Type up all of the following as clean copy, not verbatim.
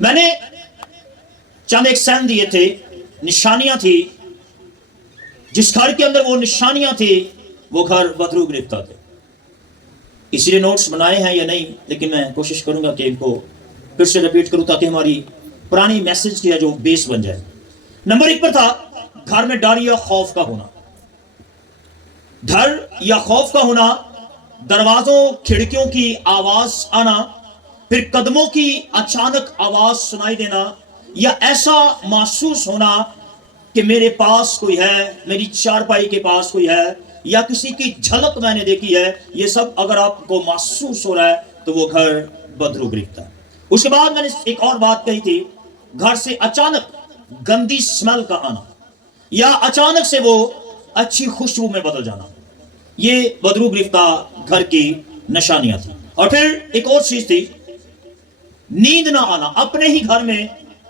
मैंने चंद एक साइन दिए थे, निशानियां थी, जिस घर के अंदर वो निशानियां थी वो घर बदरू गिरफ्तार थे। इसलिए नोट्स बनाए हैं या नहीं, लेकिन मैं कोशिश करूंगा कि इनको फिर से रिपीट करूं ताकि हमारी पुरानी मैसेज की जो बेस बन जाए। नंबर 1 पर था घर में डर या खौफ का होना। डर या खौफ का होना, दरवाजों खिड़कियों की आवाज आना, फिर कदमों की अचानक आवाज सुनाई देना, या ऐसा महसूस होना कि मेरे पास कोई है, मेरी चारपाई के पास कोई है, या किसी की झलक मैंने देखी है। ये सब अगर आपको महसूस हो रहा है तो वो घर बदरू गिरफ्तार है। उसके बाद मैंने एक और बात कही थी, घर से अचानक गंदी स्मेल का आना, या अचानक से वो अच्छी खुशबू में बदल जाना, ये बदरू गिरफ्तार घर की निशानियां थी। और फिर एक और चीज थी, नींद ना आना, अपने ही घर में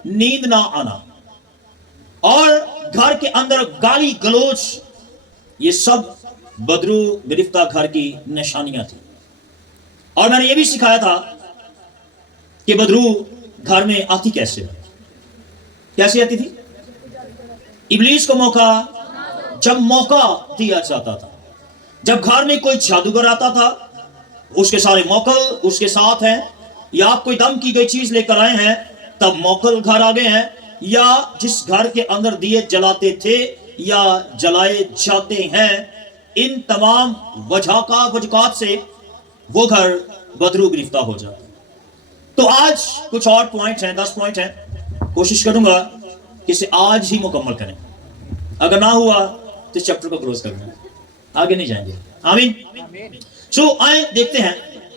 नींद ना आना, और घर के अंदर गाली गलोच, ये सब बदरू गिरफ्तार घर की निशानियां थी। और मैंने ये भी सिखाया था कि बदरू घर में आती कैसे आती थी। इब्लीस को मौका, जब मौका दिया जाता था, जब घर में कोई जादूगर आता था, उसके सारे मौकल उसके साथ हैं, या आप कोई दम की गई चीज लेकर आए हैं तब मौकल घर आ गए हैं, या जिस घर के अंदर दिए जलाते थे या जलाए जाते हैं, इन तमाम वजूहात से वो घर बदरू गिरफ्तार हो जाता है। तो आज कुछ और पॉइंट हैं, 10 पॉइंट हैं, कोशिश करूंगा कि इसे आज ही मुकम्मल करें। अगर ना हुआ तो चैप्टर को क्लोज करना है, आगे नहीं जाएंगे। आमीन। सो आए देखते हैं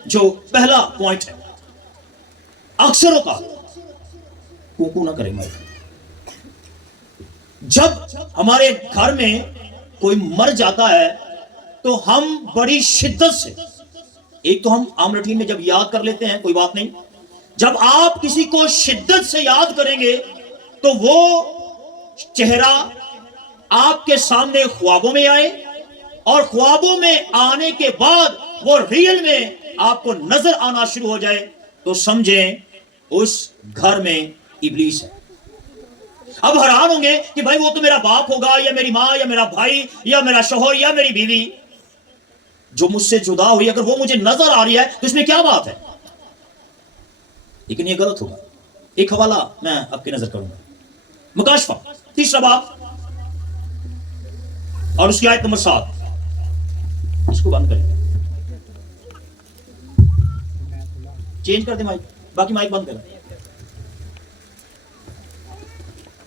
जो पहला पॉइंट है, अक्सरों का कूकू ना करेंगे। जब हमारे घर में कोई मर जाता है तो हम बड़ी शिद्दत से, एक तो हम आम रूटीन में जब याद कर लेते हैं कोई बात नहीं, जब आप किसी को शिद्दत से याद करेंगे तो वो चेहरा आपके सामने ख्वाबों में आए, और ख्वाबों में आने के बाद वो रियल में आपको नजर आना शुरू हो जाए, तो समझें उस घर में इब्लीस है। अब हैरान होंगे कि भाई वो तो मेरा बाप होगा, या मेरी मां, या मेरा भाई, या मेरा शौहर, या मेरी बीवी जो मुझसे जुदा हुई, अगर वो मुझे नजर आ रही है तो इसमें क्या बात है। लेकिन ये गलत होगा। एक हवाला मैं आपकी नजर करूंगा, मुकाशफा 3 बाब और उसकी आयत नंबर 7। इसको बंद करेंगे, चेंज कर दे माइक, बाकी माइक बंद करें।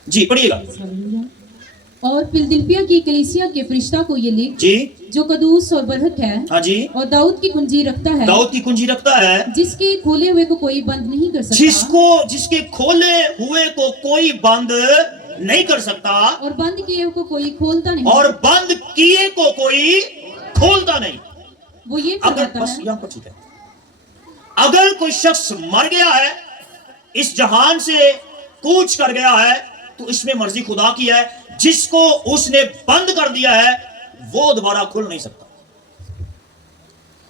जी पढ़िएगा। और फिलदिल्फिया की कलीसिया के फरिश्ता को ये लिख, जी, जो कदूस और बरहक है, हाँ जी, और दाऊद की कुंजी रखता है, दाऊद की कुंजी रखता है, जिसके खोले हुए को कोई बंद नहीं कर सकता, जिसके खोले हुए को कोई बंद नहीं कर सकता, और बंद किए को कोई खोलता नहीं, और बंद किए को कोई खोलता नहीं। वो ये अगर बस यहां पर ठीक है, अगर कोई शख्स मर गया है, इस जहान से कूच कर गया है, तो इसमें मर्जी खुदा की है। जिसको उसने बंद कर दिया है वो दोबारा खुल नहीं सकता।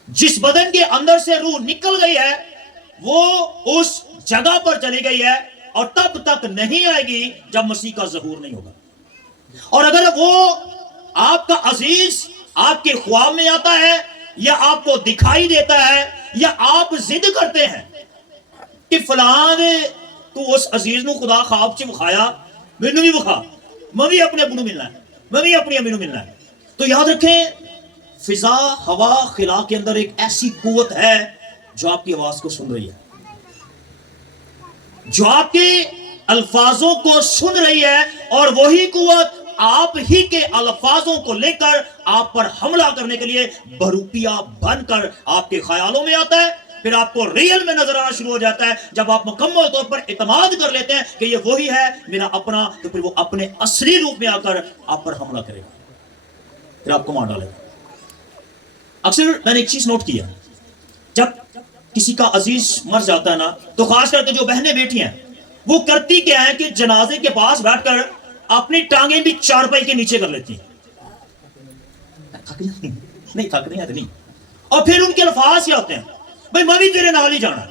जिस बदन के अंदर से रूह निकल गई है वो उस जगह पर चली गई है, और तब तक नहीं आएगी जब मसीह का ज़हूर नहीं होगा। और अगर वो आपका अजीज आपके ख्वाब में आता है, या आपको दिखाई देता है, या आप जिद करते हैं कि फलां तू उस अजीज ਨੂੰ खुदा ख्वाब च विखाया, मैनू भी विखा, मैं भी अपने अबू मिलना है, मैं भी अपनी अम्मी मिलना है। तो याद रखें, फिजा, हवा, खिला के अंदर एक ऐसी कुव्वत है जो आपकी आवाज को सुन रही है, जो आपके अल्फाजों को सुन रही है, और वही कुव्वत आप ही के अल्फाजों को लेकर आप पर हमला करने के लिए बरूपिया बनकर आपके ख्यालों में आता है। फिर आपको रियल में नजर आना शुरू हो जाता है जब आप मुकम्मल तौर पर इत्मीनान कर लेते हैं कि ये वही है मेरा अपना, तो फिर वो अपने असली रूप में आकर आप पर हमला करेगा, फिर आपको मार डालेगा। अक्सर मैंने एक चीज नोट किया, जब किसी का अजीज मर जाता है ना, तो खास करके जो बहनें बेटियां वो करती क्या है कि जनाजे के पास बैठकर अपनी टांगें भी चारपाई के नीचे कर लेती हैं। थक नहीं आती नहीं। और फिर उनके अल्फाज क्या होते हैं, भाई मैं भी तेरे नाल ही जाना,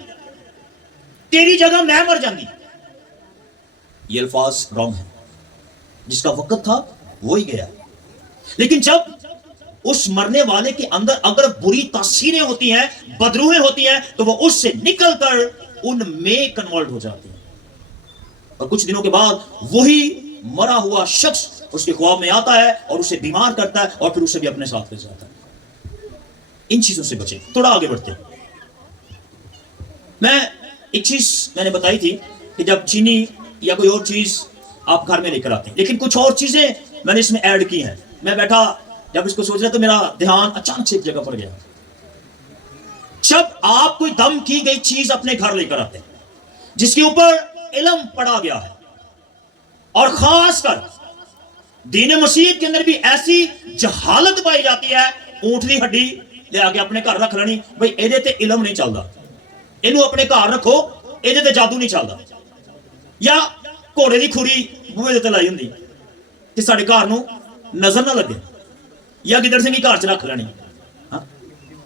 तेरी जगह मैं मर जाती, یہ الفاظ رانگ ہیں. جس کا وقت تھا وہی گیا. لیکن جب اس مرنے والے کے اندر اگر بری تاثیریں ہوتی ہیں, بدروہیں ہوتی ہیں, تو وہ اس سے نکل کر ان میں کنورٹ ہو جاتی ہیں, اور کچھ دنوں کے بعد وہی مرا ہوا شخص اس کے خواب میں آتا ہے اور اسے بیمار کرتا ہے اور پھر اسے بھی اپنے ساتھ لے جاتا ہے. ان چیزوں سے بچیں. تھوڑا آگے بڑھتے ہیں. میں ایک چیز میں نے بتائی تھی کہ جب چینی یا کوئی اور چیز آپ گھر میں لے کر آتے ہیں, لیکن کچھ اور چیزیں میں نے اس میں ایڈ کی ہیں. میں بیٹھا جب اس کو سوچ رہا تو میرا دھیان اچانک سے ایک جگہ پر گیا. جب آپ کوئی دم کی گئی چیز اپنے گھر لے کر آتے ہیں جس کے اوپر علم پڑا گیا ہے, اور خاص کر دین مسیحیت کے اندر بھی ایسی جہالت پائی جاتی ہے, اونٹنی ہڈی لے آ کے اپنے گھر رکھ لینی, بھائی ایدے تے علم نہیں چلتا, اینو اپنے گھر رکھو, ایدے تے جادو نہیں چلتا, یا گھوڑے دی کھوری بوئے تے لائی ہوندی کہ ساڈے گھر نو نظر نہ لگے, یا گدڑ سنگھی گھر چ رکھ لینی,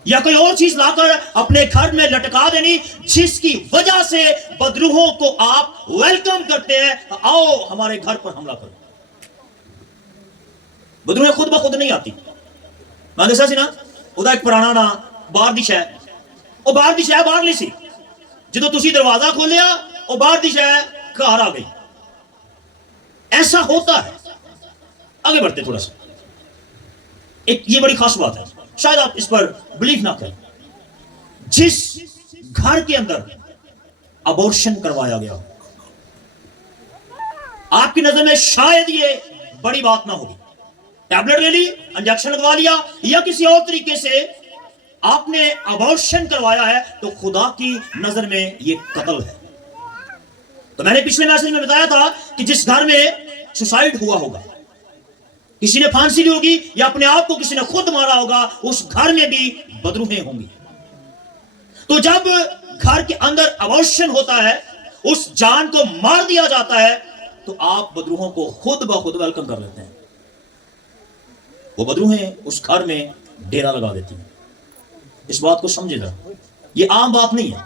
یا کوئی اور چیز لا کر اپنے گھر میں لٹکا دینی جس کی وجہ سے بدروحوں کو آپ ویلکم کرتے ہیں, آؤ ہمارے گھر پر حملہ کرو. بدروہیں خود بخود نہیں آتی. میں دسا سی نا وہ ایک پرانا نا باہر دی شے, وہ باہر دی شے باہر لی سی, جدو تسی دروازہ کھولیا وہ باہر دی شے گھر آ گئی. ایسا ہوتا ہے. آگے بڑھتے تھوڑا سا. ایک یہ بڑی خاص بات ہے, شاید آپ اس پر بلیف نہ کریں. جس گھر کے اندر ابورشن کروایا گیا, آپ کی نظر میں شاید یہ بڑی بات نہ ہوگی. ٹیبلٹ لے لی, انجیکشن لگوا لیا, یا کسی اور طریقے سے آپ نے ابورشن کروایا ہے, تو خدا کی نظر میں یہ قتل ہے. تو میں نے پچھلے میسج میں بتایا تھا کہ جس گھر میں سوسائڈ ہوا ہوگا, کسی نے پھانسی لی ہوگی, یا اپنے آپ کو کسی نے خود مارا ہوگا, اس گھر میں بھی بدروہیں ہوں گی. تو جب گھر کے اندر ابورشن ہوتا ہے, اس جان کو مار دیا جاتا ہے, تو آپ بدروہوں کو خود بخود ویلکم کر لیتے ہیں. وہ بدروہیں اس گھر میں ڈیرا لگا دیتی ہیں. اس بات کو سمجھے گا, یہ عام بات نہیں ہے.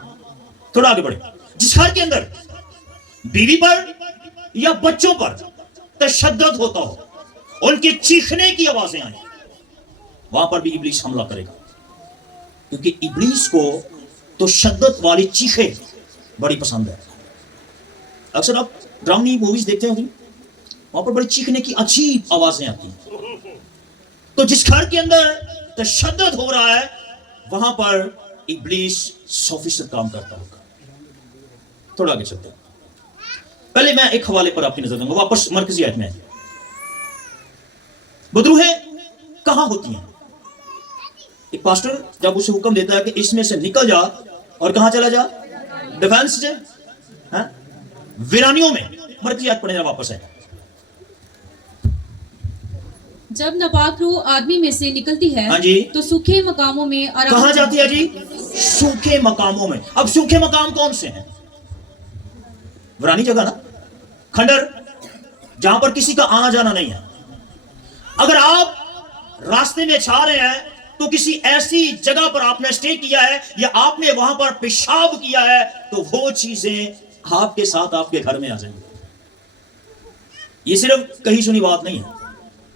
تھوڑا آگے بڑھے. جس گھر کے اندر بیوی پر یا بچوں پر تشدد ہوتا ہو, ان کے چیخنے کی آوازیں آئیں, وہاں پر بھی ابلیس حملہ کرے گا. کیونکہ ابلیس کو تو شدت والی چیخیں بڑی پسند ہے. اکثر آپ ڈرامنی موویز دیکھتے ہیں, وہاں پر بڑی چیخنے کی عجیب آوازیں آتی ہیں. تو جس گھر کے اندر تشدد ہو رہا ہے, وہاں پر ابلیس 100% کام کرتا ہوگا. تھوڑا آگے چلتے ہیں. پہلے میں ایک حوالے پر آپ کی نظر دوں گا, واپس مرکزی آیت میں. بدروہیں کہاں ہوتی ہیں؟ ایک پاسٹر جب اسے حکم دیتا ہے کہ اس میں سے نکل جا, اور کہاں چلا جا؟ ڈیفنس سے, ویرانیوں میں. مرکزی آیت پڑھنے واپس ہے. جب ناپاک روح آدمی میں سے نکلتی ہے, ہاں جی, تو سوکھے مقاموں میں آرام. کہاں جاتی ہے جی؟ سوکھے مقاموں میں. اب سوکھے مقام کون سے ہیں؟ ورانی جگہ نا, کھنڈر, جہاں پر کسی کا آنا جانا نہیں ہے. اگر آپ راستے میں چھا رہے ہیں تو کسی ایسی جگہ پر آپ نے سٹے کیا ہے, یا آپ نے وہاں پر پیشاب کیا ہے, تو وہ چیزیں آپ کے ساتھ آپ کے گھر میں آ جائیں گی. یہ صرف کہیں سنی بات نہیں ہے,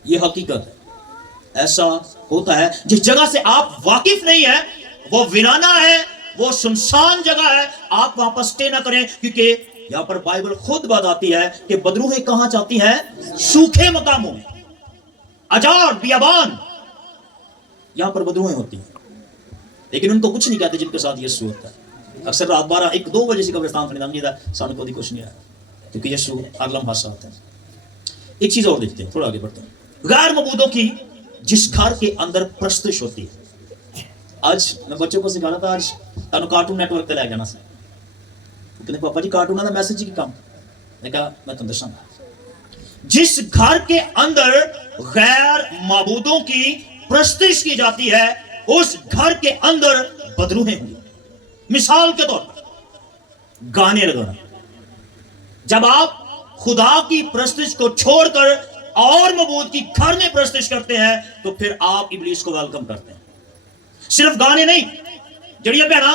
یہ حقیقت ہے. ایسا ہوتا ہے. جس جگہ سے آپ واقف نہیں ہیں, وہ ویرانہ ہے, وہ سنسان جگہ ہے, آپ وہاں پر سٹے نہ کریں. کیونکہ یہاں پر بائبل خود بتاتی ہے کہ بدروہیں کہاں چاہتی ہیں؟ سوکھے مقاموں میں, اجار بیابان, یہاں پر بدروہیں ہوتی ہیں. لیکن ان کو کچھ نہیں کہتے جن کے ساتھ یسوع ہوتا ہے. اکثر رات 12-1-2 بجے سے قبرستان پر نظام جیتا سانو کو کچھ نہیں آیا, کیونکہ یسوع ہر لمحہ ساتھ ہے. ایک چیز اور دیکھتے ہیں, تھوڑا آگے بڑھتے ہیں. غیر معبودوں کی جس گھر کے اندر پرستش ہوتی ہے. آج میں بچوں کو سکھا رہا تھا, آج تانوں کارٹون نیٹ ورک تے لے گیا نا سی, کہتے پاپا جی کارٹون کا میسج کی کام. میں کہا میں تم دساں, جس گھر کے اندر غیر معبودوں کی پرستش کی جاتی ہے, اس گھر کے اندر بدروہیں ہوں گی. مثال کے طور پر گانے لگانا. جب آپ خدا کی پرستش کو چھوڑ کر اور معبود کی گھر میں پرستش کرتے ہیں, تو پھر آپ ابلیس کو ویلکم کرتے ہیں. صرف گانے نہیں, جڑیاں بہنا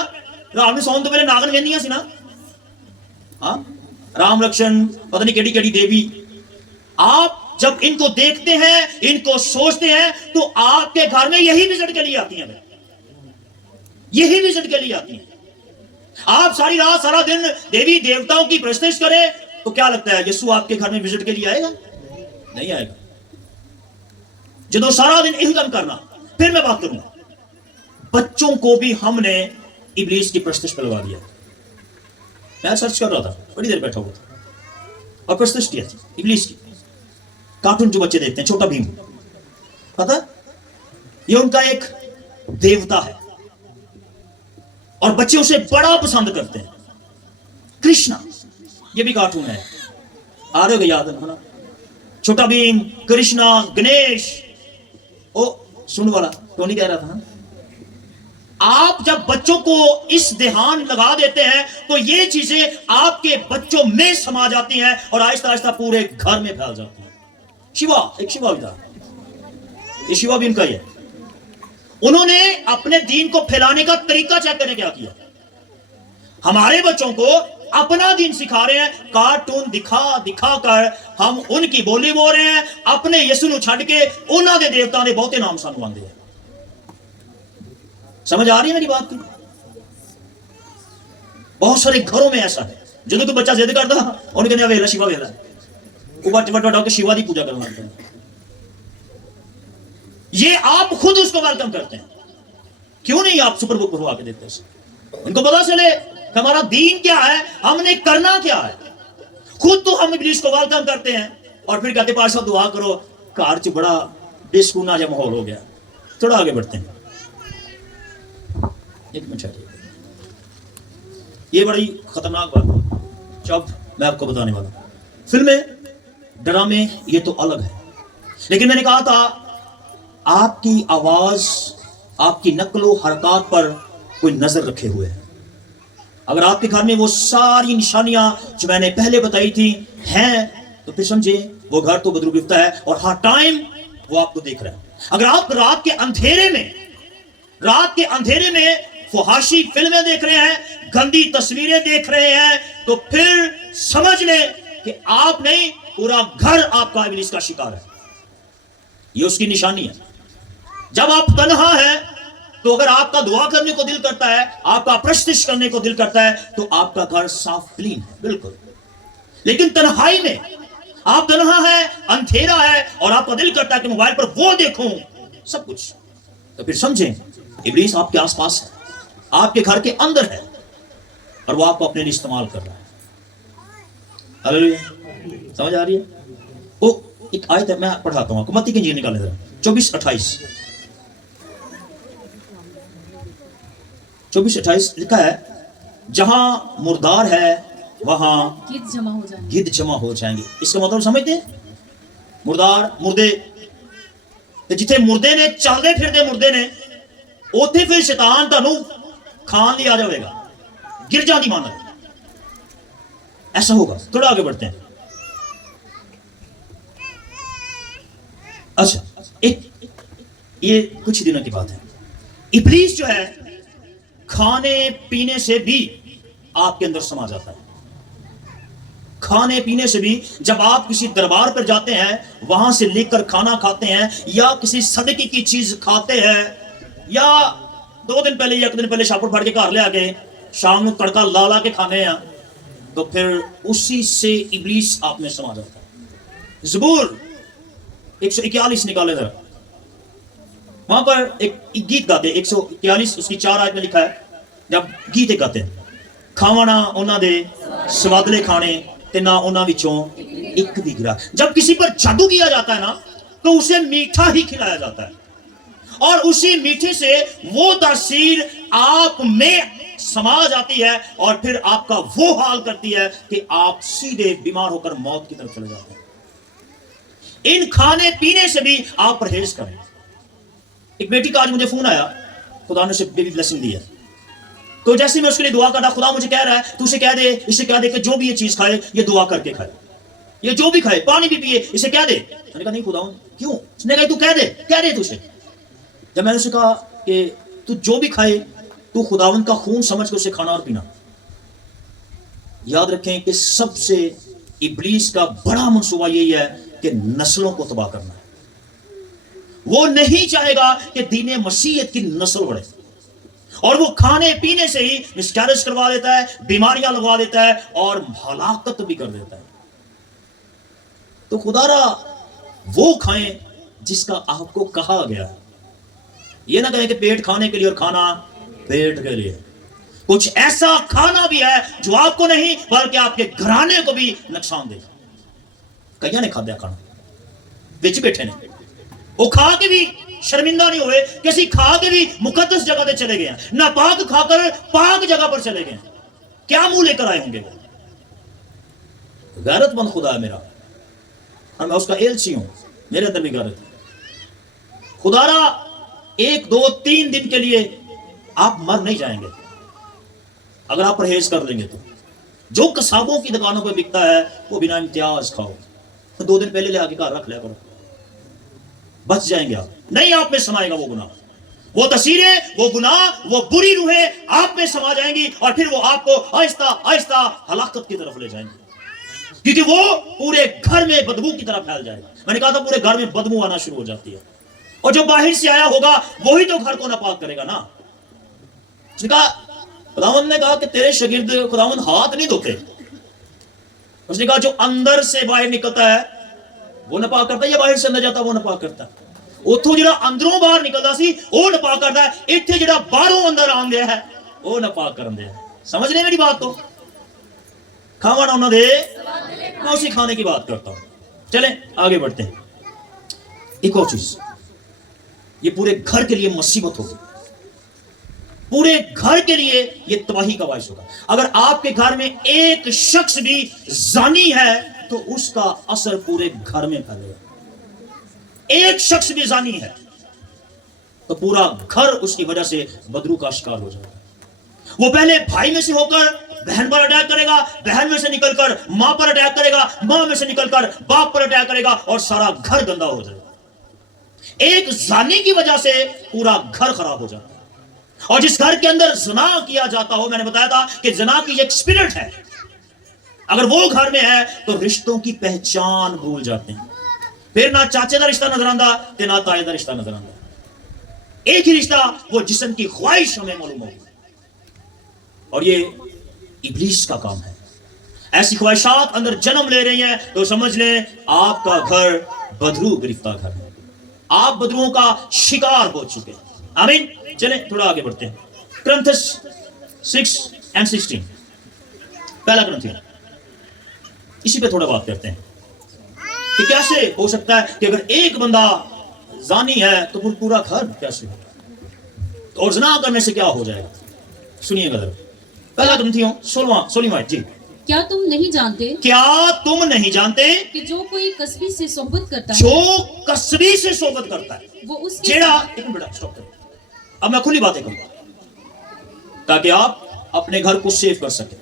رات میں سون تو پہلے ناگن وہندیاں سی نا, ہاں राम लक्ष्मण पता नहीं केड़ी केड़ी देवी, आप जब इनको देखते हैं, इनको सोचते हैं, तो आपके घर में यही विजिट के लिए आती हैं, यही विजिट के लिए आती हैं। आप सारी रात सारा दिन देवी देवताओं की प्रस्तुति करें तो क्या लगता है यीशु आपके घर में विजिट के लिए आएगा? नहीं आएगा। जो सारा दिन यही काम करना। फिर मैं बात करूंगा, बच्चों को भी हमने इब्लीस की प्रस्तुति पर लगा दिया। मैं सर्च कर रहा था, बड़ी देर बैठा हुआ था और प्रस्तुति किया थी इब्लीस की। कार्टून जो बच्चे देखते हैं, छोटा भीम, पता ये उनका एक देवता है और बच्चे उसे बड़ा पसंद करते हैं। कृष्णा, ये भी कार्टून है, आ रहे हो याद है ना? छोटा भीम, कृष्णा, गणेश, ओ सुन वाला टोनी कह रहा था ना? आप जब बच्चों को इस ध्यान लगा देते हैं तो ये चीजें आपके बच्चों में समा जाती हैं और आहिस्ता आहिस्ता पूरे घर में फैल जाती हैं। शिवा, एक शिवा भी था, ये शिवा भी उनका ही है। उन्होंने अपने दीन को फैलाने का तरीका चेक करने क्या किया। हमारे बच्चों को अपना दीन सिखा रहे हैं, कार्टून दिखा दिखा कर हम उनकी बोली बोल रहे हैं, अपने यीशु ਨੂੰ ਛੱਡ के ਉਹਨਾਂ ਦੇ ਦੇਵਤਾ ਦੇ ਬਹੁਤੇ ਨਾਮ ਸਾਨੂੰ ਆਉਂਦੇ हैं। समझ आ रही है मेरी बात की? बहुत सारे घरों में ऐसा है, जो तो बच्चा जिद करता और कहते वेला शिवा वेला, वो बट बट बट शिवा की पूजा करना लगता है। ये आप खुद उसको वेलकम करते हैं, क्यों नहीं आप सुपर बुक भरवा के देते हैं? उनको पता चले कि हमारा दीन क्या है, हमने करना क्या है। खुद तो हम इब्लीस को वेलकम करते हैं और फिर कहते पास दुआ करो, कार च बड़ा बेसुकूना जब माहौल हो गया। थोड़ा आगे बढ़ते हैं, एक मिनट, ये बड़ी खतरनाक बात है जब मैं आपको बताने वाला। फिल्में, ड्रामे ये तो अलग है, लेकिन मैंने कहा था आपकी आवाज, आपकी नकलो हरकत पर कोई नजर रखे हुए है। अगर आपके घर में वो सारी निशानियां जो मैंने पहले बताई थी हैं, तो फिर समझे वो घर तो बदरूगिफ्ता है और हर टाइम वो आपको देख रहा है। अगर आप रात के अंधेरे में फुहाशी फिल्में देख रहे हैं, गंदी तस्वीरें देख रहे हैं, तो फिर समझ लें कि आप नहीं, पूरा घर आपका इब्लीस का शिकार है। ये उसकी निशानी है। जब आप तन्हा है तो अगर आपका दुआ करने को दिल करता है, आपका प्रस्तुति करने को दिल करता है, तो आपका घर साफ क्लीन है, बिल्कुल। लेकिन तन्हाई में आप तन्हा है, अंधेरा है और आपका दिल करता है कि मोबाइल पर वो देखूं सब कुछ, तो फिर समझें इब्लीस आपके आसपास है, आपके घर के अंदर है और वो आपको अपने लिए इस्तेमाल कर रहा है। हालेलुया, समझ आ रही है? वो एक आयत है, मैं पढ़ाता हूं आपको, मत्ती की इंजील निकालें जरा, 24-28 लिखा है, जहां मुर्दार है वहां गिद्ध जमा हो जाएंगे। इसका मतलब समझते हैं? मुर्दार, मुर्दे, जिथे मुर्दे ने, चलते फिरते मुर्दे ने, उथे फिर शैतान तुहानू खान लिया जाएगा, गिरजा दी मानत, ऐसा होगा। थोड़ा आगे बढ़ते हैं। अच्छा, एक ये कुछ दिनों की बात है, इब्लीस जो है खाने पीने से भी आपके अंदर समा जाता है। खाने पीने से भी, जब आप किसी दरबार पर जाते हैं, वहां से लेकर खाना खाते हैं या किसी सदके की चीज खाते हैं, या 2 दिन पहले या 1 दिन पहले शापुर फाड़ के घर ले आके शाम को तड़का ला ला के खाने हैं, तो फिर उसी से इब्लीस आप में समा जाता है। ज़बूर 141 निकाले जरा, वहां पर एक गीत गाते, 141 उसकी 4 आयत में लिखा है, जब गीत गाते हैं, खावना उन्हां दे स्वादले खाने ते ना उन्हां विचों एक भी गिरा। जब किसी पर जादू किया जाता है ना, तो उसे मीठा ही खिलाया जाता है और उसी मीठे से वो तासीर आप में समा जाती है और फिर आपका वो हाल करती है कि आप सीधे बीमार होकर मौत की तरफ चले जाते हैं। इन खाने पीने से भी आप परहेज करें। एक बेटी का आज मुझे फोन आया, खुदा ने उसे बेबी ब्लेसिंग दी है, तो जैसे मैं उसके लिए दुआ करता, खुदा मुझे कह रहा है तू उसे कह दे, इसे कह दे कि जो भी ये चीज खाए ये दुआ करके खाए, ये जो भी खाए, पानी भी पिए, इसे कह दे। मैंने कहा नहीं खुदा, क्यों? उसने कहा तू कह दे तुझे। जब मैंने उसे कहा कि तू जो भी खाए, तू खुदावंद का खून समझ के उसे खाना और पीना, याद रखें कि सबसे इब्लीस का बड़ा मंसूबा यही है कि नस्लों को तबाह करना है। वो नहीं चाहेगा कि दीन मसीहत की नस्ल बढ़े, और वो खाने पीने से ही मिसकैरेज करवा देता है, बीमारियां लगवा देता है और हलाकत भी कर देता है। तो खुदारा वो खाएं जिसका आपको कहा गया है। ये ना कहें कि पेट खाने के लिए और खाना पेट के लिए। कुछ ऐसा खाना भी है जो आपको नहीं बल्कि आपके घराने को भी नुकसान देगा। कईया ने खाद्या खाना बिच बैठे ने, वो खा के भी शर्मिंदा नहीं हुए कि ਅਸੀਂ खा के भी मुकद्दस जगह पे चले गए हैं, नापाक खाकर पाक जगह पर चले गए हैं। क्या मुंह लेकर आए होंगे वो? गैरतमंद खुदा है मेरा, और मैं उसका एलची हूं, मेरे अंदर भी गैरत है। खुदारा 1 2 3 दिन के लिए आप मर नहीं जाएंगे अगर आप परहेज कर लेंगे तो। जो कसाबों की दुकानों पे बिकता है वो बिना इम्तियाज खाओ, तो 2 दिन पहले ले आके घर रख लिया करो, बच जाएंगे आप। नहीं आप में समाएगा वो गुनाह, वो तस्वीरें, वो गुनाह, वो बुरी रूहें आप में समा जाएंगी और फिर वो आपको आहिस्ता आहिस्ता हलाकत की तरफ ले जाएंगे, क्योंकि वो पूरे घर में बदबू की तरह फैल जाएगा। मैंने कहा था पूरे घर में बदबू आना शुरू हो जाती है, और जो बाहर से आया होगा वही तो घर को नापाक करेगा ना। उसने कहा, खुदावंद ने कहा कि तेरे शागिर्द खुदावंद हाथ नहीं धोते। उसने कहा जो अंदर से बाहर निकलता है वो नापाक करता है, या बाहर से अंदर जाता है वो नापाक करता है? उथों ਜਿਹੜਾ ਅੰਦਰੋਂ ਬਾਹਰ ਨਿਕਲਦਾ ਸੀ ਉਹ ਨਾਪਾਕ ਕਰਦਾ ਹੈ, ਇੱਥੇ ਜਿਹੜਾ ਬਾਹਰੋਂ ਅੰਦਰ ਆਉਂਦਾ ਹੈ ਉਹ ਨਾਪਾਕ ਕਰਦਾ ਹੈ। समझ रहे मेरी बात? तो खाना उन्होंने दे, मैं उसी खाने की बात करता हूं। चलें आगे बढ़ते हैं। एक और चीज, ये पूरे घर के लिए मुसीबत होगी, पूरे घर के लिए ये तबाही का बायस होगा। अगर आपके घर में एक शख्स भी जानी है तो उसका असर पूरे घर में फैलेगा। एक शख्स भी जानी है तो पूरा घर उसकी वजह से बदरू का शिकार हो जाएगा। वो पहले भाई में से होकर बहन पर अटैक करेगा, बहन में से निकलकर मां पर अटैक करेगा, मां में से निकलकर बाप पर अटैक करेगा और सारा घर गंदा हो जाएगा। एक जानी की वजह से पूरा घर खराब हो जाता है। और जिस घर के अंदर जना किया जाता हो, मैंने बताया था कि जना की एक स्पिरिट है, अगर वो घर में है तो रिश्तों की पहचान भूल जाते हैं। फिर ना चाचे का रिश्ता नजर आता ते ना ताए का रिश्ता नजर आता। एक ही रिश्ता, वो जिस्म की ख्वाहिश हमें मालूम होगी, और ये इब्लीस का काम है। ऐसी ख्वाहिशात अंदर जन्म ले रही हैं तो समझ लें आपका घर बदरू गिरफ्तार घर है, आप बदरुओं का शिकार हो चुके हैं। आमीन। चलें थोड़ा आगे बढ़ते हैं। Corinthians 6:16, पहला ग्रंथियों, इसी पे थोड़ा बात करते हैं कि कैसे हो सकता है कि अगर एक बंदा जानी है तो फिर पूरा घर कैसे होगा, और ज़ना करने से क्या हो जाएगा। सुनिएगा जरा, पहला ग्रंथियों 16वां जी। क्या तुम नहीं जानते क्या तुम नहीं जानते कि जो कोई कसबी से सोहबत करता है, जो कसबी से सोबत करता है वो उसके जेड़ा, एक मिनट बेटा स्टॉप करो। अब मैं खुली बातें करूंगा ताकि आप अपने घर को सेव कर सकें।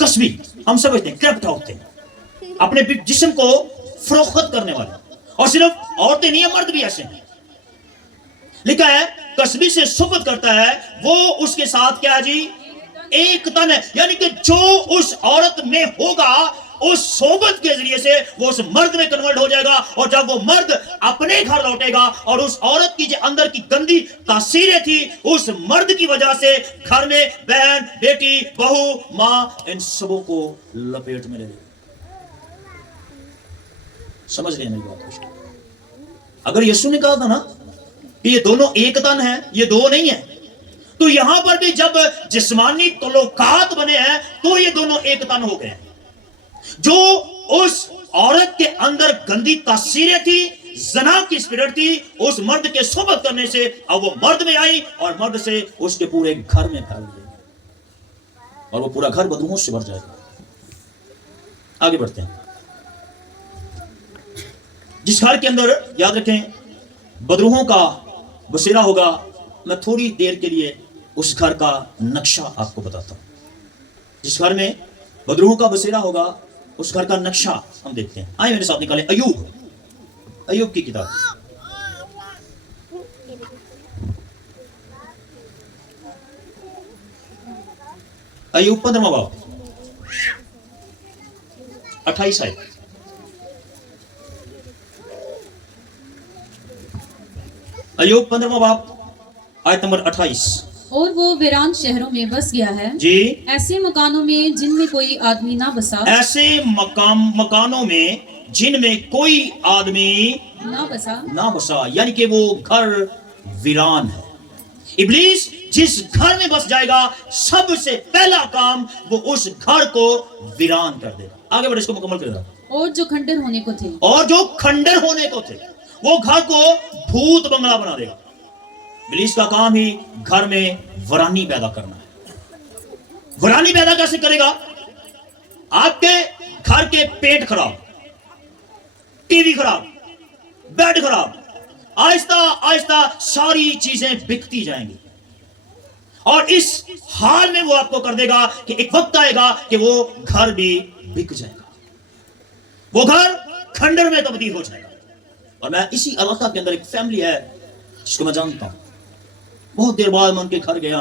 कसबी हम समझते हैं क्रैप्ट होते हैं, अपने जिस्म को फरोख्त करने वाले, और सिर्फ औरतें नहीं है मर्द भी ऐसे हैं। लिखा है कसबी से सोबत करता है वो उसके साथ क्या है जी, एक तन है। यानी कि जो उस औरत में होगा उस सोबत के जरिए से वो उस मर्द में कन्वर्ट हो जाएगा, और जब वो मर्द अपने घर लौटेगा और उस औरत की जो अंदर की गंदी तासीरें थी उस मर्द की वजह से घर में बहन, बेटी, बहू, मां, इन सबों को लपेट में ले लेगा। समझ रहे हैं मेरी बात? अगर यीशु ने कहा था ना कि ये दोनों एक तन है, ये दो नहीं है, तो यहां पर भी जब जिस्मानी तल्लुकात बने हैं तो ये दोनों एक तन हो गए हैं। जो उस औरत के अंदर गंदी तासीरें थी, जना की स्पिरिट थी, उस मर्द के सोबत करने से अब वो मर्द में आई और मर्द से उसके पूरे घर में फैल गई और वो पूरा घर बदबू से भर जाएगा। आगे बढ़ते हैं। जिस घर के अंदर, याद रखें, बदरूहों का बसेरा होगा, मैं थोड़ी देर के लिए उस घर का नक्शा आपको बताता हूं। जिस घर में बदरूहों का बसेरा होगा उस घर का नक्शा हम देखते हैं। आइए मेरे साथ निकाले अय्यूब की किताब। अय्यूब 15वां बाब 28 आयत। अय्यूब 15वां बाब आयत नंबर 28। और वो वीरान शहरों में बस गया है, जी, ऐसे मकानों में जिनमें कोई आदमी ना बसा, ऐसे मकानों में जिनमें कोई आदमी ना बसा, यानी कि वो घर वीरान है। इब्लीस जिस घर में बस जाएगा, सबसे पहला काम वो उस घर को वीरान कर देगा। आगे बढ़े, इसको मुकम्मल कर देगा। और जो खंडर होने को थे, और जो खंडर होने को थे, वो घर को भूत बंगला बना देगा। इब्लीस का काम ही घर में वीरानी पैदा करना है। वीरानी पैदा कैसे करेगा? आपके घर के पेंट खराब, टीवी खराब, बेड खराब, आहिस्ता आहिस्ता सारी चीजें बिकती जाएंगी, और इस हाल में वो आपको कर देगा कि एक वक्त आएगा कि वो घर भी बिक जाएगा, वो घर खंडर में तब्दील हो जाएगा। और मैं इसी इलाका के अंदर एक फैमिली है जिसको मैं जानता हूं। बहुत देर बाद मैं उनके घर गया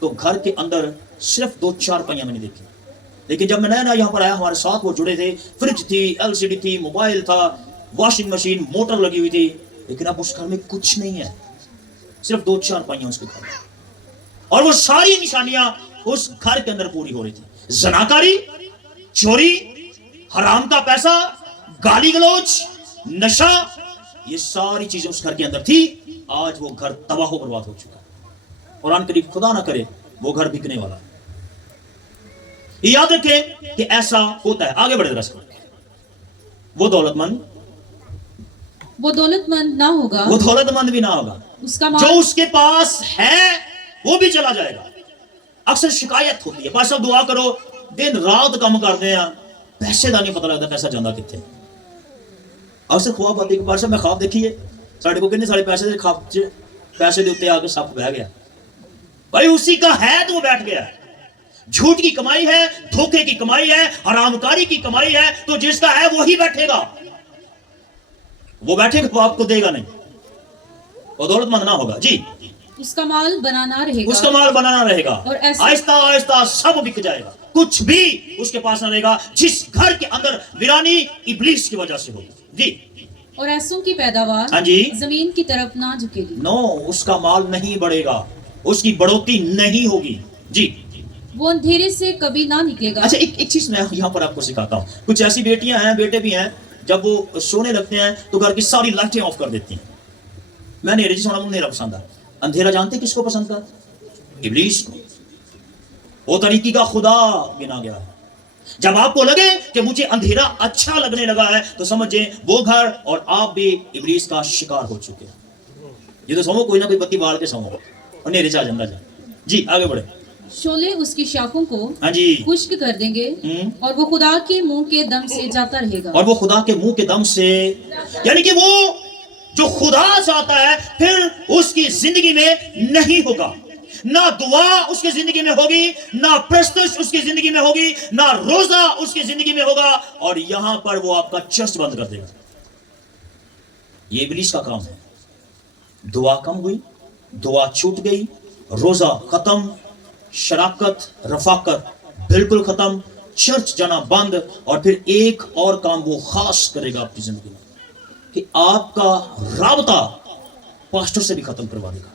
तो घर के अंदर सिर्फ 2-4 पहिया मैंने देखी, लेकिन जब मैं नया यहाँ पर आया, हमारे साथ वो जुड़े थे। फ्रिज थी, एलसीडी थी, मोबाइल था, वॉशिंग मशीन, मोटर लगी हुई थी, लेकिन अब उस घर में कुछ नहीं है, सिर्फ 2-4 पहिया उसके घर में। और वो सारी निशानियां उस घर के अंदर पूरी हो रही थी। जनाकारी, चोरी, हराम का पैसा, गाली गलौज, नशा, ये सारी चीजें उस घर के अंदर थी। आज वो घर तबाह बर्बाद हो चुका है। कुरान करीब खुदा ना करे वो घर बिकने वाला है। याद रखें कि ऐसा होता है। आगे बढ़े जरा। वो दौलतमंद ना होगा, वो दौलतमंद भी ना होगा, उसका जो उसके पास है वो भी चला जाएगा। अक्सर शिकायत होती है, पास साहब दुआ करो, दिन रात काम करते हैं, पैसे का नहीं पता लगता पैसा जाता कितने। अक्सर ख्वाब आती है, पास साहब मैं ख्वाब देखिए, साढ़े को कितने सारे पैसे ख्वाब पैसे देते आके सप बह गया। भाई उसी का है तो वो बैठ गया। झूठ की कमाई है, धोखे की कमाई है, हरामकारी की कमाई है, तो जिसका है वही बैठेगा। वो बैठेगा वो आपको देगा नहीं, वो दौलतमंद ना होगा। जी, उसका माल बनाना रहेगा, उसका माल बनाना रहेगा, और आहिस्ता आहिस्ता सब बिक जाएगा, कुछ भी उसके पास ना रहेगा। जिस घर के अंदर वीरानी इब्लीस की वजह से होगी। जी, और ऐसों की पैदावार, हाँ जी, जमीन की तरफ ना झुकेगी। नो, उसका माल नहीं बढ़ेगा, उसकी बढ़ोतरी नहीं होगी। जी, वो अंधेरे से कभी ना निकलेगा। अच्छा, एक चीज मैं यहाँ पर आपको सिखाता हूँ। कुछ ऐसी बेटियां हैं, बेटे भी हैं, जब वो सोने लगते हैं तो घर की सारी लाइटें ऑफ कर देती हैं। मैं अंधेरे जी सोना अंधेरा पसंद है। अंधेरा जानते किसको पसंद था? इब्लीस को। वो तरीकी का खुदा गिना गया है। जब आपको लगे कि मुझे अंधेरा अच्छा लगने लगा है, तो समझे वो घर और आप भी इब्लीस का शिकार हो चुके हैं। ये तो समझो, कोई ना कोई बत्ती बाल के समझो, अंधेरे से अंदर जाए। जी, आगे बढ़े। शोले उसकी शाखों को, हाँ जी, खुश्क कर देंगे, और वो खुदा के मुंह के दम से जाता रहेगा। और वो खुदा के मुंह के दम से, यानी कि वो जो खुदा चाहता है फिर उसकी जिंदगी में नहीं होगा। ना दुआ उसकी जिंदगी में होगी, ना प्रस्तुत उसकी जिंदगी में होगी, ना रोजा उसकी जिंदगी में होगा, और यहां पर वो आपका चर्च बंद कर देगा। ये इब्लीस का काम है। दुआ कम हुई, दुआ छूट गई, रोजा खत्म, शराकत रफाकत बिल्कुल खत्म, चर्च जाना बंद, और फिर एक और काम वो खास करेगा आपकी जिंदगी में कि आपका राबता पास्टर से भी खत्म करवा देगा।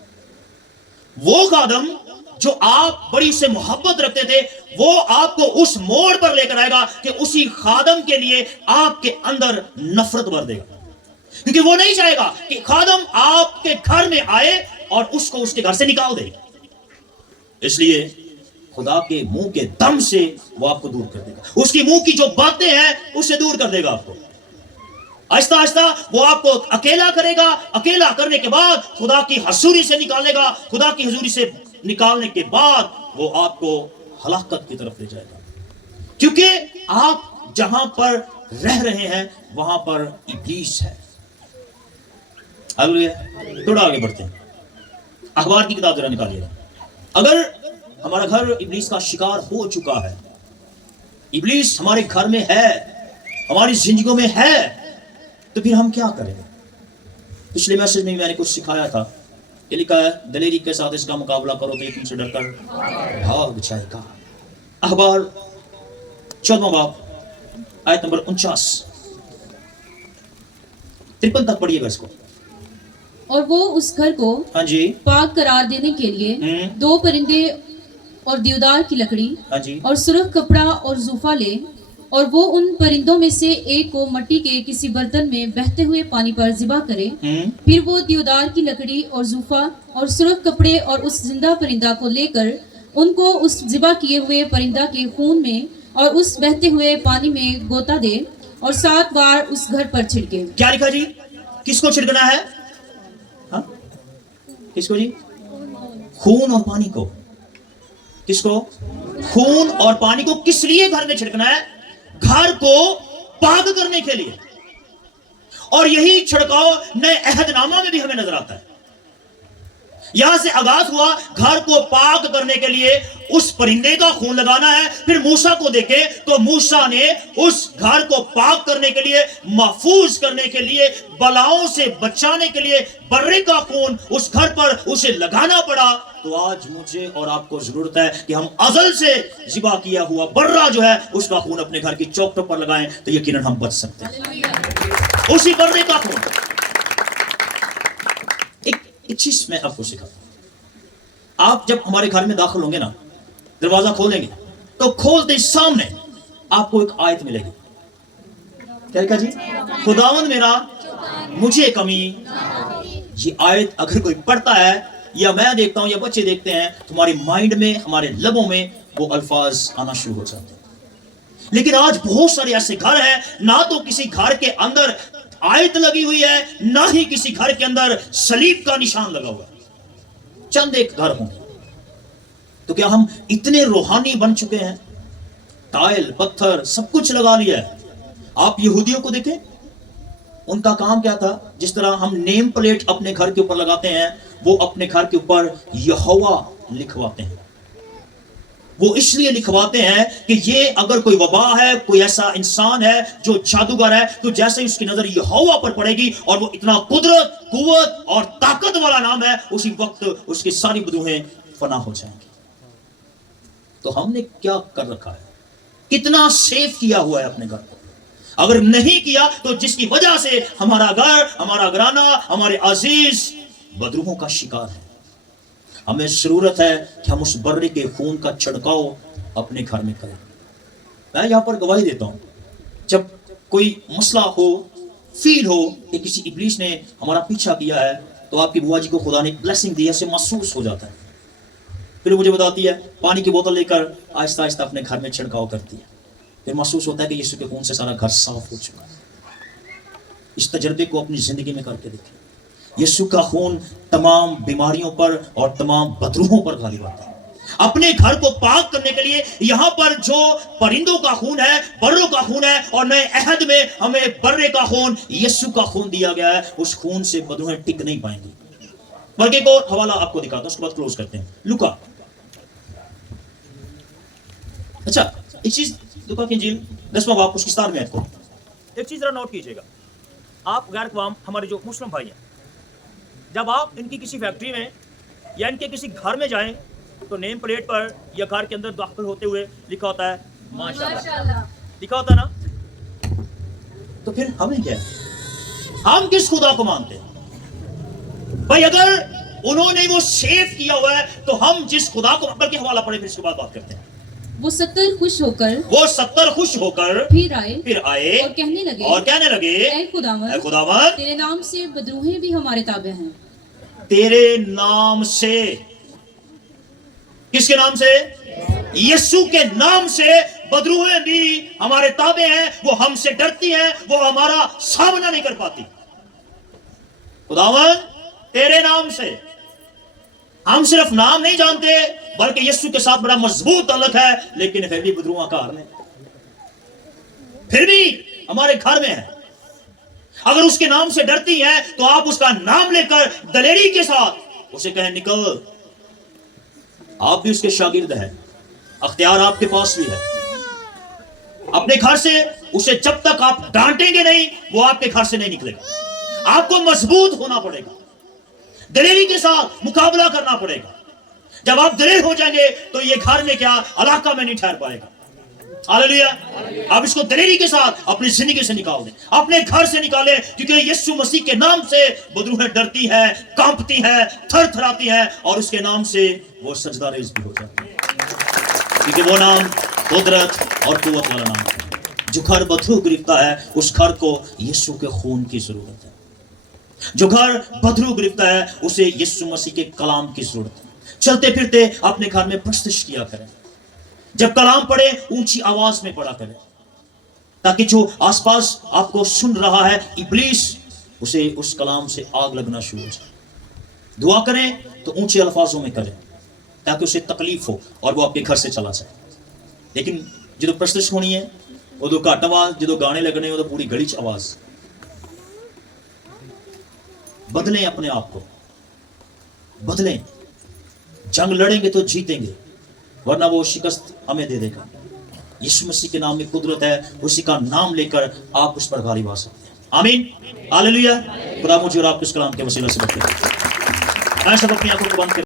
वो खादम जो आप बड़ी से मोहब्बत रखते थे, वो आपको उस मोड़ पर लेकर आएगा कि उसी खादम के लिए आपके अंदर नफरत भर देगा, क्योंकि वो नहीं चाहेगा कि खादम आपके घर में आए और उसको उसके घर से निकाल दे। इसलिए खुदा के मुंह के दम से वो आपको दूर कर देगा, उसकी मुंह की जो बातें हैं उससे दूर कर देगा आपको। आहिस्ता आहिस्ता वो आपको अकेला करेगा, अकेला करने के बाद खुदा की हजूरी से निकालेगा, खुदा की हजूरी से निकालने के बाद वो आपको हलाकत की तरफ ले जाएगा, क्योंकि आप जहां पर रह रहे हैं वहां पर इब्लीस है। थोड़ा आगे बढ़ते हैं, अखबार की किताब जरा निकालिएगा। अगर हमारा घर इब्लीस का शिकार हो चुका है, इब्लीस हमारे घर में है, हमारी जिंदगियों में है, तो फिर हम क्या करें? पिछले मैसेज में मैंने कुछ सिखाया था, ये लिखा है, दलेरी के साथ इसका मुकाबला करो तो ये तुमसे डरकर भाग जाएगा। अखबार 14वां बाब आयत नंबर 49 53 तक पढ़िएगा इसको। और वो उस घर को हाँ जी, पाक करार देने के लिए 2 परिंदे और देवदार की लकड़ी हाँ जी, और सुर्ख कपड़ा और जूफा ले, और वो उन परिंदों में से एक को मिट्टी के किसी बर्तन में बहते हुए पानी पर ज़िबा करे। फिर वो देवदार की लकड़ी और जूफा और सुर्ख कपड़े और उस जिंदा परिंदा को लेकर उनको उस ज़िबा किए हुए परिंदा के खून में और उस बहते हुए पानी में गोता दे और 7 बार उस घर पर छिड़के। क्या लिखा जी? किसको छिड़कना है? हाँ? किसको जी? खून और पानी को। किसको? खून और पानी को किस लिए घर में छिड़कना है? घर को पाक करने के लिए। और यही छिड़काव नए अहदनामा में भी हमें नजर आता है। यहां से आगाज हुआ घर को पाक करने के लिए उस परिंदे का खून लगाना है। फिर मूसा को देखे तो मूसा ने उस घर को पाक करने के लिए, महफूज करने के लिए, बलाओं से बचाने के लिए बर्रे का खून उस घर पर उसे लगाना पड़ा। तो आज मुझे और आपको जरूरत है कि हम अजल से जिबा किया हुआ बर्रा जो है उसका खून अपने घर की चौखटों पर लगाएं, तो यकीनन हम बच सकते हैं। उसी बर्रे का खून। एक चीज मैं आपको सिखाता हूं। आप जब हमारे घर में दाखिल होंगे ना, दरवाजा खोलेंगे तो खोलते सामने आपको एक आयत मिलेगी। क्या लिखा जी? खुदावंद मेरा मुझे कमी। ये आयत अगर कोई पढ़ता है या मैं देखता हूं या बच्चे देखते हैं, तुम्हारे माइंड में, हमारे लबों में वो अल्फाज आना शुरू हो जाते हैं। लेकिन आज बहुत सारे ऐसे घर हैं, ना तो किसी घर के अंदर आयत लगी हुई है, ना ही किसी घर के अंदर सलीब का निशान लगा हुआ है। चंद एक घर होंगे। तो क्या हम इतने रूहानी बन चुके हैं? टाइल, पत्थर, सब कुछ लगा लिया है। आप यहूदियों को देखें, उनका काम क्या था? जिस तरह हम नेम प्लेट अपने घर के ऊपर लगाते हैं, वो अपने घर के ऊपर यहोवा लिखवाते हैं। वो इसलिए लिखवाते हैं कि ये अगर कोई वबा है, कोई ऐसा इंसान है जो जादूगर है, तो जैसे ही उसकी नजर यहोवा पर पड़ेगी और वो इतना कुदरत, कुव्वत और ताकत वाला नाम है, उसी वक्त उसकी सारी बदूहें फना हो जाएंगी। तो हमने क्या कर रखा है? कितना सेफ किया हुआ है अपने घर को? अगर नहीं किया तो जिसकी वजह से हमारा घर, हमारा घराना, हमारे अजीज बदरूहों का शिकार है। हमें जरूरत है कि हम उस बर्रे के खून का छिड़काव अपने घर में करें। मैं यहां पर गवाही देता हूं, जब कोई मसला हो, फील हो कि किसी इब्लीस ने हमारा पीछा किया है, तो आपकी बुआ जी को खुदा ने ब्लेसिंग दी है, ऐसे महसूस हो जाता है। फिर मुझे बताती है, पानी की बोतल लेकर आहिस्ता आहिस्ता अपने घर में छिड़काव करती है। फिर महसूस होता है कि यीशु के खून से सारा घर साफ हो चुका है। इस तजर्बे को अपनी जिंदगी में करके देखें। यीशु का खून तमाम बीमारियों पर और तमाम बदरूहों पर गालिब आता है। अपने घर को पाक करने के लिए यहां पर जो परिंदों का खून है, बर्रों का खून है, और नए अहद में हमें बर्रे का खून, यीशु का खून दिया गया है। उस खून से बदरूहें टिक नहीं पाएंगी। बल्कि एक और हवाला आपको दिखाता हूं, उसके बाद क्लोज करते हैं। लुका, अच्छा एक चीज, लुका की इंजील 10वां बाब उसकी 17वीं आयत को एक चीज जरा नोट कीजिएगा। आप गैर कवाम हमारे जो मुस्लिम भाई हैं, जब आप इनकी किसी फैक्ट्री में या इनके किसी घर में जाएं, तो नेम प्लेट पर या घर के अंदर दाखिल होते हुए लिखा होता है माशाअल्लाह, लिखा होता है ना। तो फिर हमें क्या है? हम किस खुदा को मानते हैं भाई? अगर उन्होंने वो सेव किया हुआ है, तो हम जिस खुदा को, बल्कि हवाला पढ़े फिर इसके बाद बात करते हैं। वो 70 खुश होकर फिर आए और कहने लगे ऐ खुदावंद, तेरे नाम से बदरूहें भी हमारे ताबे हैं। तेरे नाम से, किसके नाम से? यीशु के नाम से बदरूहें भी हमारे ताबे हैं। वो हमसे डरती हैं, वो हमारा सामना नहीं कर पाती। खुदावंद तेरे नाम से। हम सिर्फ नाम नहीं जानते, बल्कि यीशु के साथ बड़ा मजबूत ताल्लुक है, लेकिन फिर भी बदरूह आकार में, फिर भी हमारे घर में है। अगर उसके नाम से डरती है, तो आप उसका नाम लेकर दलेरी के साथ उसे कहें निकल। आप भी उसके शागिर्द हैं, अख्तियार आपके पास भी है। अपने घर से उसे जब तक आप डांटेंगे नहीं, वो आपके घर से नहीं निकलेगा। आपको मजबूत होना पड़ेगा, दलेरी के साथ मुकाबला करना पड़ेगा। जब आप दलेर हो जाएंगे तो ये घर में क्या इलाका में नहीं ठहर पाएगा। हालेलुया। आप इसको दलेरी के साथ अपनी जिंदगी से निकाल दें, अपने घर से निकालें, क्योंकि यीशु मसीह के नाम से बदरूहें डरती है, कांपती है, थर थराती है, और उसके नाम से वो सजदा रेज़ भी हो जाती है, क्योंकि वो नाम कुदरत और कुव्वत वाला नाम है। जो घर बदरू गिरफ्ता है उस घर को यीशु के खून की जरूरत है। जो घर बदरू गिरफ्ता है उसे यीशु मसीह के कलाम की जरूरत है। चलते फिरते अपने घर में प्रस्तुत किया करें, जब कलाम पढ़े ऊंची आवाज में पढ़ा करें, ताकि जो आसपास आपको सुन रहा है इब्लीस उसे उस कलाम से आग लगना शुरू हो जाए। दुआ करें तो ऊंचे अल्फाजों में करें ताकि उसे तकलीफ हो और वो आपके घर से चला जाए। लेकिन जो प्रस्तुत होनी है उदो घट आवाज, जो गाने लगने उदो पूरी गली च आवाज। बदलें अपने आप को, बदलें। जंग लड़ेंगे तो जीतेंगे, वरना वो शिकस्त हमें दे देगा। यीशु मसीह के नाम में कुदरत है, उसी का नाम लेकर आप उस पर गालिब आ सकते हैं। आमीन, हालेलुया। खुदा मुझे और आपको इस कलाम के वसीला से बरकत दे। मैं सब अपनी आंखों को बंद कर